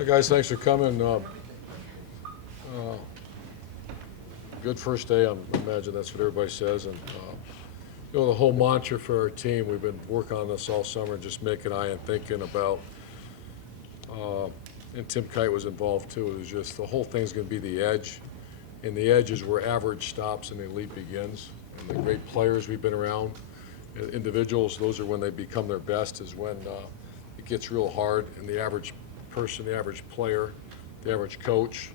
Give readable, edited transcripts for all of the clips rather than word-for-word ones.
Hi, guys. Thanks for coming. Good first day. I imagine that's what everybody says. And the whole mantra for our team, we've been working on this all summer, just making eye and thinking about. And Tim Kite was involved too. It was just the whole thing's going to be the edge, and the edge is where average stops and the elite begins. And the great players we've been around, individuals, those are when they become their best. Is when it gets real hard, and the average person, the average player, the average coach,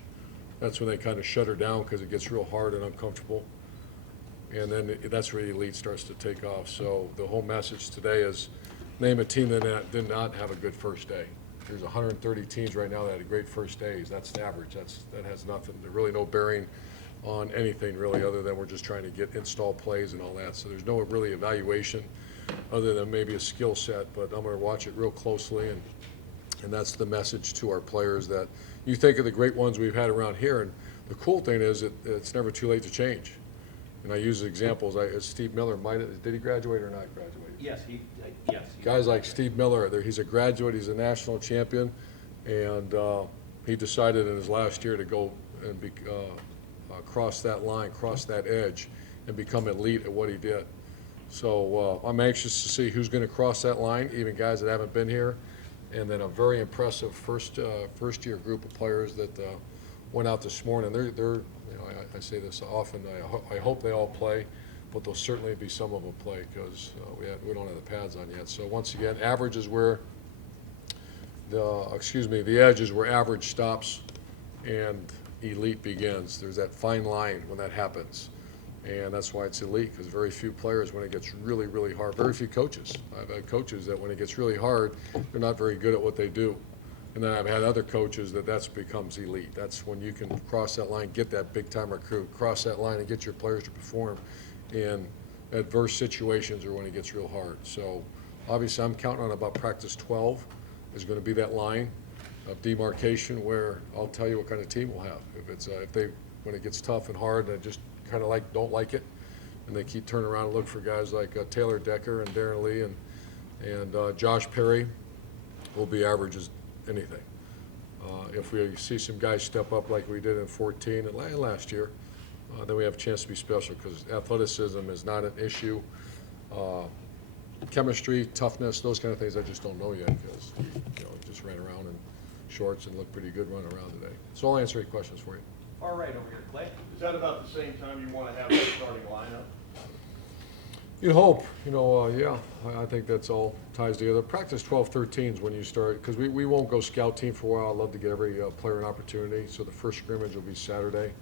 that's when they kind of shut her down because it gets real hard and uncomfortable. And then that's where the elite starts to take off. So the whole message today is name a team that did not have a good first day. There's 130 teams right now that had great first days. That's the average. That has nothing. There's really no bearing on anything really, other than we're just trying to get install plays and all that. So there's no really evaluation other than maybe a skill set. But I'm going to watch it real closely, and that's the message to our players, that you think of the great ones we've had around here, and the cool thing is it's never too late to change. And I use examples. Steve Miller, did he graduate or not graduate? Yes, yes. Guys like Steve Miller, he's a graduate, he's a national champion, and he decided in his last year to go and cross that line, cross that edge, and become elite at what he did. So I'm anxious to see who's going to cross that line, even guys that haven't been here, and then a very impressive first year group of players that went out this morning. They're I say this often. I hope they all play, but there'll certainly be some of them play because we don't have the pads on yet. So once again, average is where the edge is where average stops and elite begins. There's that fine line when that happens, and that's why it's elite, because very few players, when it gets really, really hard, very few coaches. I've had coaches that when it gets really hard, they're not very good at what they do. And then I've had other coaches that becomes elite. That's when you can cross that line, get that big-time recruit, cross that line and get your players to perform in adverse situations or when it gets real hard. So obviously I'm counting on about practice 12 is going to be that line of demarcation where I'll tell you what kind of team we'll have. When it gets tough and hard, they just kind of don't like it, and they keep turning around and look for guys like Taylor Decker and Darren Lee and Josh Perry will be average as anything. If we see some guys step up like we did in 14 and last year, then we have a chance to be special, because athleticism is not an issue. Chemistry, toughness, those kind of things I just don't know yet, because we just ran around in shorts and looked pretty good running around today. So I'll answer any questions for you. All right, over here, Clay. Is that about the same time you want to have that starting lineup? You'd hope, yeah, I think that's all ties together. Practice 12-13 is when you start, because we won't go scout team for a while. I'd love to get every player an opportunity. So the first scrimmage will be Saturday,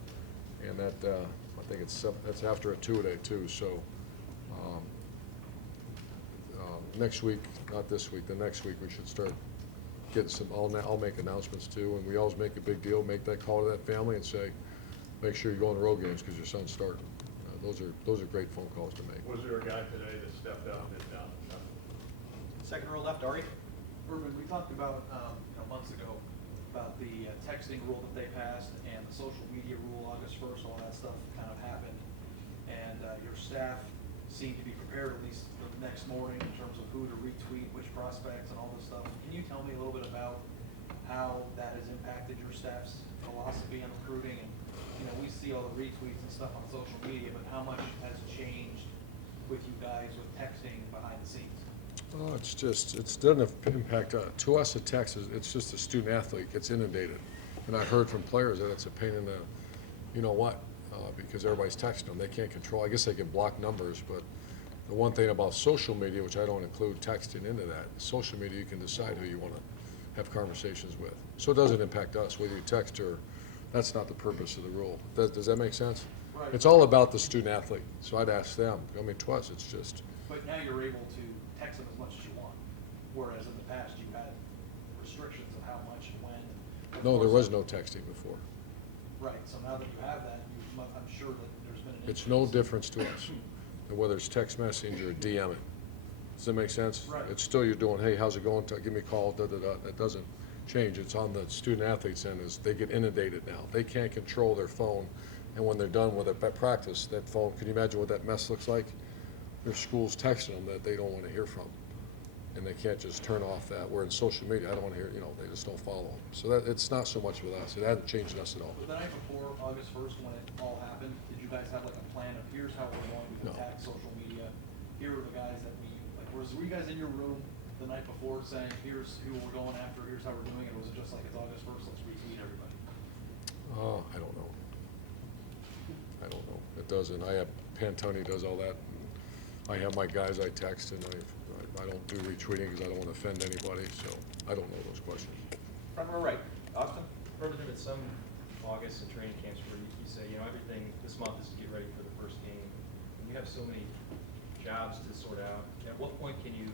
and that I think that's after a two-a-day too. So next week, not this week, the next week we should start getting some. I'll make announcements too, and we always make a big deal, make that call to that family and say, make sure you go on the road games because your son's starting. Those are great phone calls to make. Was there a guy today that stepped out and did down? Second row left, Ari. Urban, we talked about months ago about the texting rule that they passed and the social media rule August 1st. All that stuff kind of happened, and your staff seemed to be prepared, at least the next morning, in terms of who to retweet, which prospects, and all this stuff. Can you tell me a little bit about how that has impacted your staff's philosophy on recruiting? And we see all the retweets and stuff on social media, but how much has changed with you guys with texting behind the scenes? Oh, it doesn't impact to us. A text it's just a student athlete gets inundated, and I heard from players that it's a pain in the, because everybody's texting them. They can't control. I guess they can block numbers, but the one thing about social media, which I don't include texting into that, social media you can decide who you want to have conversations with. So it doesn't impact us whether you text or. That's not the purpose of the rule. Does that make sense? Right. It's all about the student athlete. So I'd ask them. To us, it's just. But now you're able to text them as much as you want, whereas in the past you had restrictions of how much and when. No, there was no texting before. Right. So now that you have that, I'm sure that there's been an increase. It's no difference to us than whether it's text message or DMing. Does that make sense? Right. It's still you're doing, hey, how's it going? Give me a call. That doesn't change. It's on the student athletes end. Is they get inundated now. They can't control their phone, and when they're done with it practice, that phone. Can you imagine what that mess looks like? Their schools texting them that they don't want to hear from. and they can't just turn off that. Where in social media, I don't want to hear, they just don't follow them. So that it's not so much with us. It hasn't changed us at all. The night before August 1st, when it all happened, did you guys have like a plan of here's how we're going to No. attack social media? Here are the guys that were you guys in your room the night before saying, here's who we're going after, here's how we're doing it? Or was it just like it's August 1st, let's retweet everybody? I don't know. I don't know. It doesn't. I have Pantone does all that. I have my guys I text, and I don't do retweeting because I don't want to offend anybody. So I don't know those questions. Front row right, Austin? Further than some August and training camps where you say, everything this month is to get ready for the first game. And you have so many jobs to sort out. At what point can you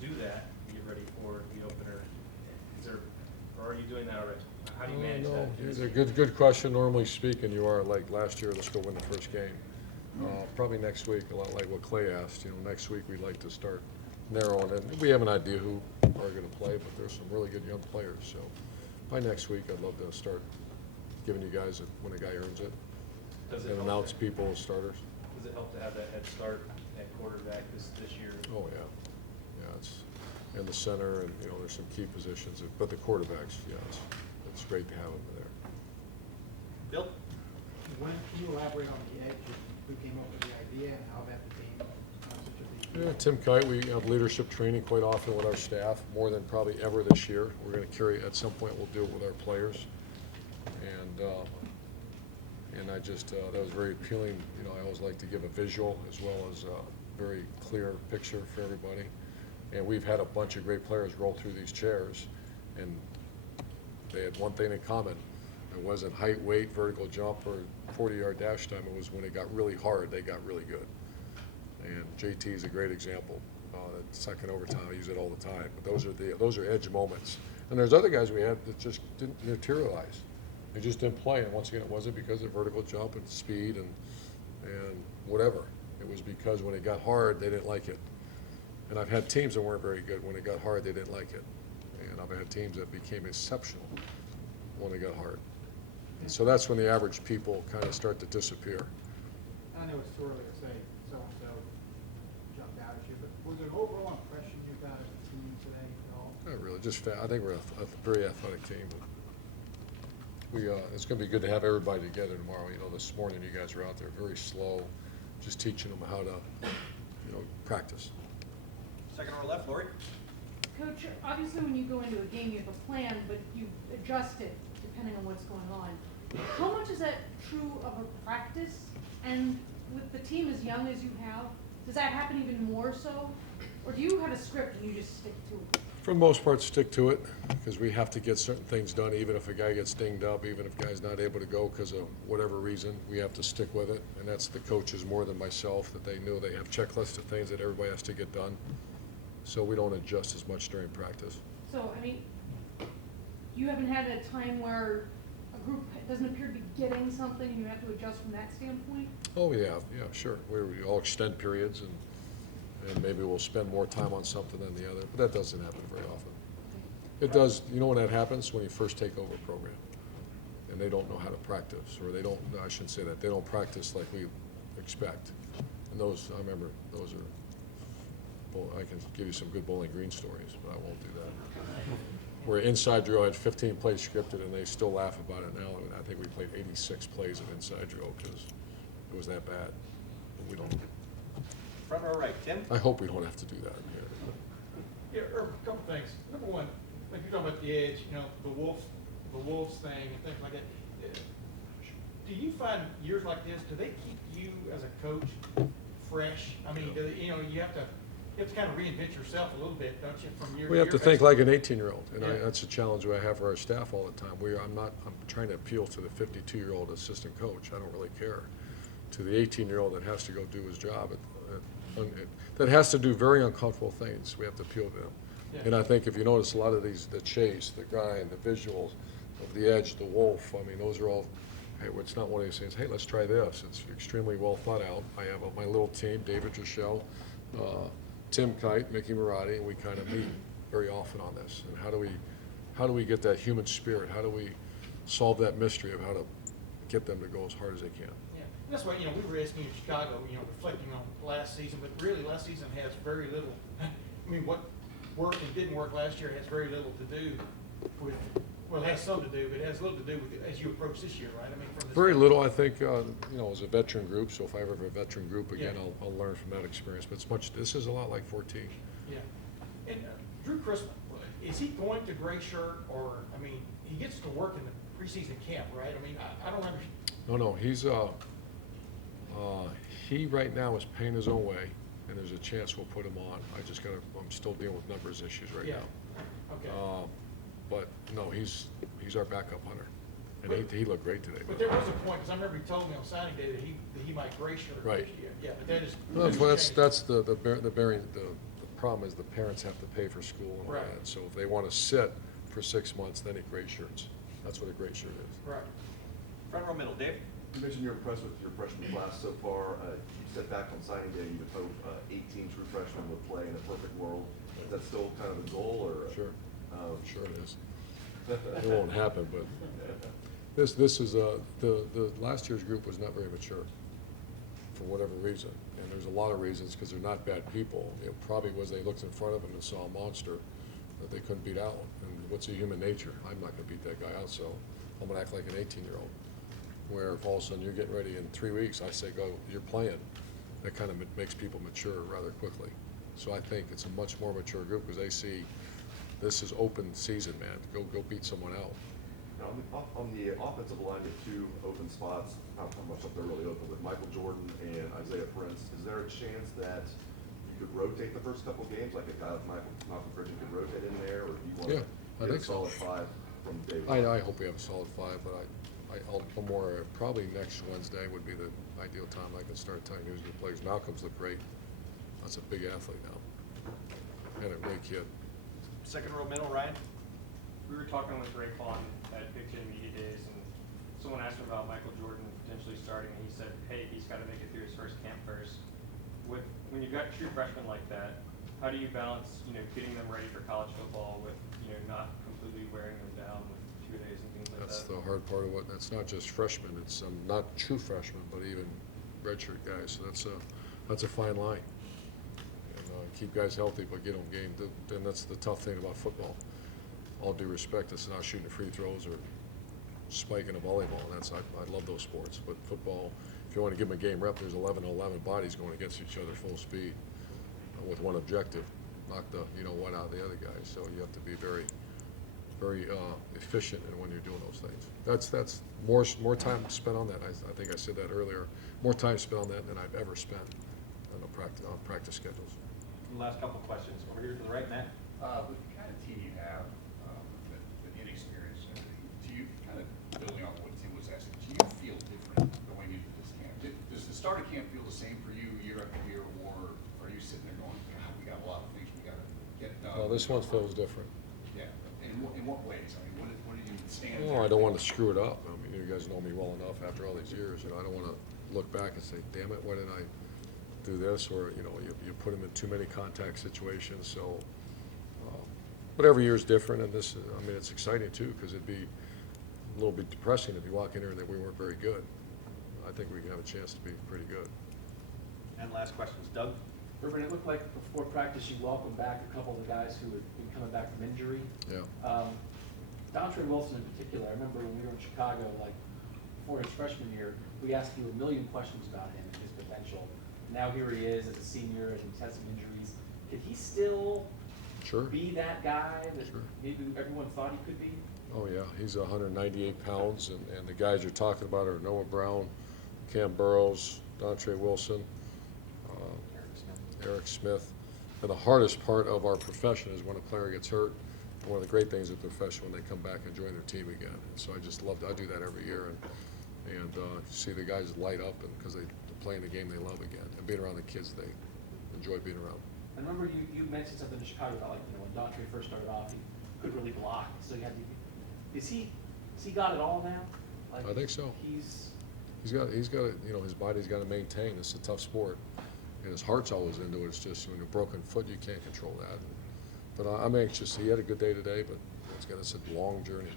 do that, get ready for the opener? Or are you doing that already? How do you manage that? It's a good question. Normally speaking, you are like last year. Let's go win the first game. Probably next week, a lot like what Clay asked. Next week we'd like to start narrowing it. We have an idea who are going to play, but there's some really good young players. So by next week, I'd love to start giving you guys it when a guy earns it, Does it and help announce to- people as starters. Does it help to have that head start at quarterback this year? Oh yeah, it's in the center, and there's some key positions, but the quarterbacks, it's great to have them there. Bill? Can you elaborate on the edge, who came up with the idea and how that became such a big Yeah, deal? Tim Kite, we have leadership training quite often with our staff, more than probably ever this year. We're going to carry, at some point, we'll do it with our players. And I just, that was very appealing. I always like to give a visual as well as a very clear picture for everybody. And we've had a bunch of great players roll through these chairs, and they had one thing in common. It wasn't height, weight, vertical jump, or 40-yard dash time. It was when it got really hard, they got really good. And JT is a great example. That second overtime, I use it all the time. But those are edge moments. And there's other guys we had that just didn't materialize. They just didn't play. And once again, it wasn't because of vertical jump and speed and whatever. It was because when it got hard, they didn't like it. And I've had teams that weren't very good. When it got hard, they didn't like it. And I've had teams that became exceptional when it got hard. And so that's when the average people kind of start to disappear. I know it's too early to say so-and-so jumped out at you, but was there an overall impression you got of the team today at all? Not really, I think we're a very athletic team. It's going to be good to have everybody together tomorrow. This morning you guys were out there very slow, just teaching them how to, practice. Second row left, Lori? Coach, obviously when you go into a game, you have a plan, but you adjust it depending on what's going on. How much is that true of a practice? And with the team as young as you have, does that happen even more so? Or do you have a script and you just stick to it? For the most part, stick to it, because we have to get certain things done, even if a guy gets dinged up, even if a guy's not able to go because of whatever reason, we have to stick with it. And that's the coaches more than myself, that they know they have checklists of things that everybody has to get done. So we don't adjust as much during practice. So, you haven't had a time where a group doesn't appear to be getting something and you have to adjust from that standpoint? Oh, yeah, sure. We all extend periods, and maybe we'll spend more time on something than the other, but that doesn't happen very often. It does, when that happens? When you first take over a program, and they don't know how to practice, or I shouldn't say that, they don't practice like we expect. And I remember those are, I can give you some good Bowling Green stories, but I won't do that. Where inside drill had 15 plays scripted, and they still laugh about it now. I think we played 86 plays of inside drill because it was that bad. But we don't. Front row right, Tim? I hope we don't have to do that here. Yeah, a couple things. Number one, like you're talking about the edge, the Wolves thing and things like that. Do you find years like this, do they keep you as a coach fresh? You have to kind of reinvent yourself a little bit, don't you, from year to year? We have to think like an 18-year-old, and Yeah. that's a challenge I have for our staff all the time. I'm trying to appeal to the 52-year-old assistant coach. I don't really care. To the 18-year-old that has to go do his job, that has to do very uncomfortable things, we have to appeal to them. Yeah. And I think if you notice a lot of these, the chase, the grind, the visuals of the edge, the wolf, those are all, hey, it's not one of these things, hey, let's try this. It's extremely well thought out. I have my little team, David Drischel, Tim Kite, Mickey Marotti, and we kind of meet very often on this. And how do we get that human spirit? How do we solve that mystery of how to get them to go as hard as they can? Yeah, and that's why, we were asking you in Chicago, reflecting on last season, but really last season has very little, worked and didn't work last year has very little to do with, well, it has some to do, but it has little to do with as you approach this year, right? I mean, from this. Very little, I think, as a veteran group, so if I ever have a veteran group again, Yeah. I'll learn from that experience, but this is a lot like 14. Yeah. And Drew Chrisman, is he going to gray shirt or, I mean, he gets to work in the preseason camp, right? I mean, I don't understand. No, he right now is paying his own way, and there's a chance we'll put him on. I'm still dealing with numbers issues right Yeah. now. Okay. But no, he's our backup hunter, and he looked great today. But there was a point, because I remember he told me on signing day that he might gray shirt. Right. Yeah, but that is. Well, changed. that's the problem is the parents have to pay for school and all Right. that. So if they want to sit for 6 months, then he gray shirts. That's what a gray shirt is. Right. Front row middle, Dave. You mentioned you're impressed with your freshman class so far. You said back on signing day you would hope 18 true freshmen would play in a perfect world. Is that still kind of the goal, or? Sure. Um, Sure it is. It won't happen, but this is, the last year's group was not very mature for whatever reason. And there's a lot of reasons, because they're not bad people. It probably was they looked in front of them and saw a monster that they couldn't beat out. And what's a human nature? I'm not gonna beat that guy out, so I'm gonna act like an 18-year-old. Where if all of a sudden you're getting ready in 3 weeks, I say, go, you're playing. That kind of makes people mature rather quickly. So I think it's a much more mature group, because they see this is open season, man. Go beat someone out. Now, on the offensive line, you have 2 open spots. Not how much up they're really open with Michael Jordan and Isaiah Prince. Is there a chance that you could rotate the first couple games, like a guy like Malcolm Bridges could rotate in there, or do you want Yeah, I to get think a so. solid 5 from day one? I hope we have a solid 5, but I'll more, probably next Wednesday would be the ideal time I can start telling you who's going to play. 'Cause Malcolm's looked great. That's a big athlete now. And a great kid. Second row middle, Ryan. We were talking with Ray Fawn at Big Ten Media Days, and someone asked him about Michael Jordan potentially starting, and he said, hey, he's got to make it through his first camp first. When you've got true freshmen like that, how do you balance, getting them ready for college football with, not completely wearing them down with two-a-days and things like that? That's the hard part of what, that's not just freshmen, it's not true freshmen, but even redshirt guys. So that's a fine line. And keep guys healthy, but get them game. And that's the tough thing about football. All due respect, it's not shooting free throws or spiking a volleyball. And I love those sports. But football, if you want to give them a game rep, there's 11 bodies going against each other full speed with one objective, knock the what out of the other guy. So you have to be very efficient in when you're doing those things. That's more time spent on that. I think I said that earlier. More time spent on that than I've ever spent on practice schedules. Last couple questions. Over here to the right, Matt. With the kind of team you have, the inexperience and everything, do you kind of, building on what Tim was asking, do you feel different going into this camp? Does the start of camp feel the same for you year after year, or are you sitting there going, God, we got a lot of things we got to get done? Well, this one feels different. Yeah, in what ways? I mean, what did you stand? Oh, I don't want to screw it up. I mean, you guys know me well enough after all these years. I don't want to look back and say, damn it, why didn't I do this? Or, you put them in too many contact situations. So, but every year is different. And this, it's exciting too, because it'd be a little bit depressing if you walk in here and that we weren't very good. I think we can have a chance to be pretty good. And last questions. Doug. Urban, it looked like before practice you welcomed back a couple of the guys who had been coming back from injury. Yeah. Dontre Wilson in particular, I remember when we were in Chicago, like before his freshman year, we asked you a million questions about him and his potential. Now here he is as a senior and he's had some injuries. Could he still Sure. be that guy that Sure. maybe everyone thought he could be? Oh, yeah, he's 198 pounds, and the guys you're talking about are Noah Brown, Cam Burrows, Dontre Wilson, Eric Smith. And the hardest part of our profession is when a player gets hurt. And one of the great things of the profession when they come back and join their team again. And so I just I do that every year, and see the guys light up because they're playing the game they love again, and being around the kids they enjoy being around. I remember you mentioned something in Chicago about when Dontre first started off, he couldn't really block, so he had to. Has he got it all now? Like, I think so. He's got to, his body's got to maintain. It's a tough sport, and his heart's always into it. It's just when a broken foot, you can't control that. But I'm anxious. He had a good day today, but it's a long journey.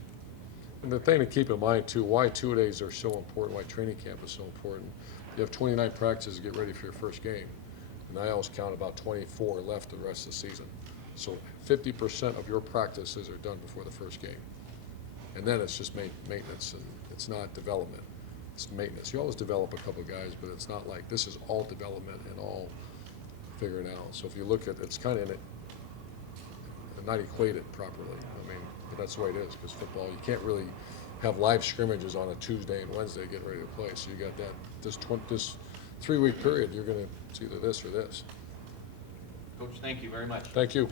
And the thing to keep in mind too, why two-a-days are so important, why training camp is so important. You have 29 practices to get ready for your first game, and I always count about 24 left the rest of the season. So 50% of your practices are done before the first game. And then it's just maintenance, and it's not development, it's maintenance. You always develop a couple guys, but it's not like, this is all development and all figuring out. So if you look at, it's kind of not equated properly. I mean, but that's the way it is, because football, you can't really have live scrimmages on a Tuesday and Wednesday getting ready to play. So you got that, this 3-week period, you're gonna, it's either this or this. Coach, thank you very much. Thank you.